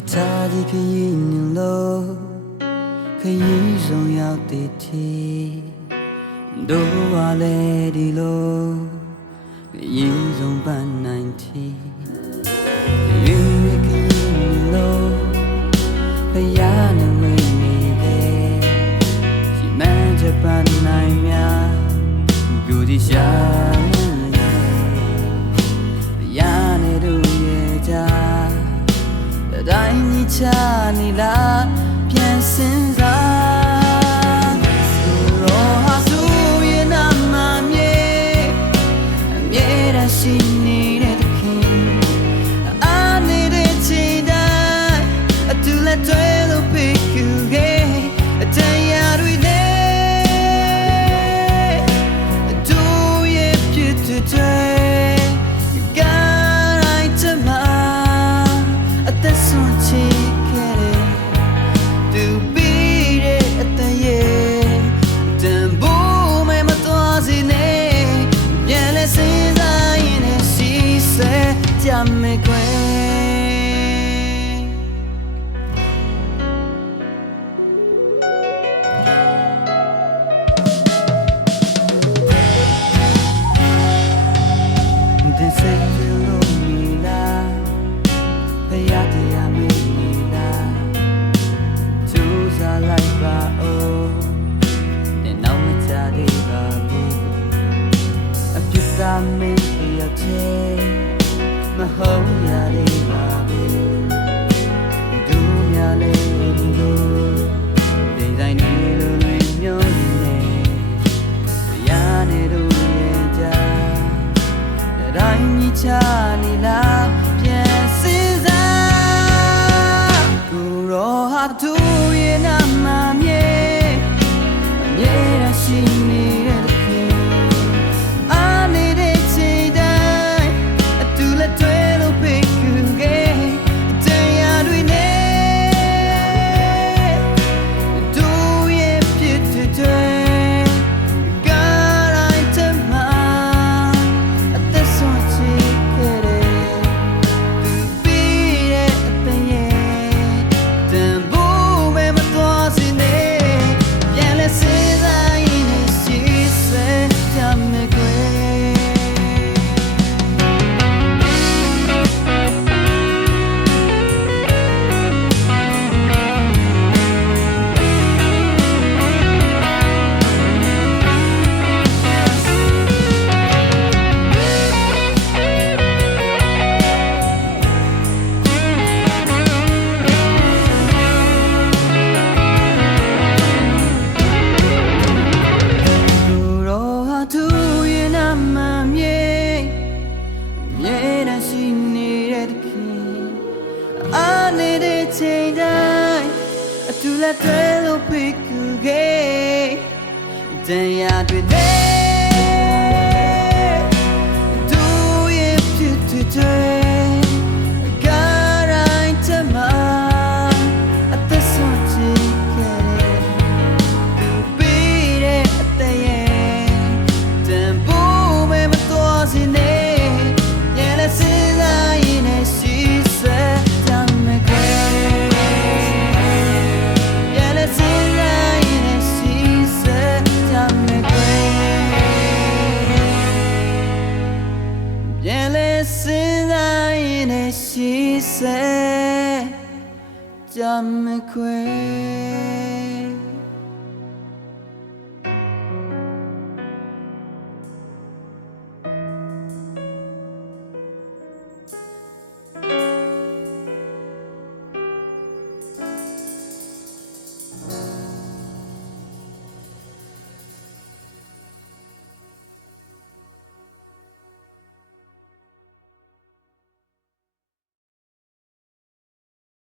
他的可以拧喽，可以荣耀的天，都话来的喽，可以荣办难题，云也可以拧喽，可呀能为你的，西满着办难呀，古的下。တိုင်းညီချနေလားပြန်စင်စားရောဟာသူရဲ့နာမမြေအမြဲတမ်းရှိနေတဲ့သခင်အားနေတဲ့ချိန်တိုင်းအတူလက်တွဲလို့ပြေကူခဲ့အတရားတွေနဲ့အတူရဲ့ပြည့်တဲ့玫瑰。ဒီစိတ်လုံးနီလာဖယားတရားမင်းနီလာကျူးစားလိုက်ပါဦးတဲ့နောက်မချသေးပါဘူးအပြစ်သားမင်းရောက်ချေမဟုတ်ရသေးပါဘူးဒူးများလေးလို့ဒီတိုင်းနေလို့လွင်မျောနေရနေလို့ရဲ့ကြာတိုင်းညီချနေလားပြန်စင်စားကိုရောဟာသူရဲ့နာမမြေအမြဲတမ်းရှိနေတဲ့ချိန်တိုင်းအတူလက်တွဲလို့ဖိတ်ကူခဲ့တရားတွေနဲ့သူရဲ့ဖြစ်တဲ့ကာရိုင်းတမအသက်ဆုံးချစ်ခဲ့သူပြီးတဲ့အသက်ရဲ့တန်ဖိုးမဲ့မတော်စနေရဲ့လက်စင်လိုက်နေရှိစShe said, "Jam me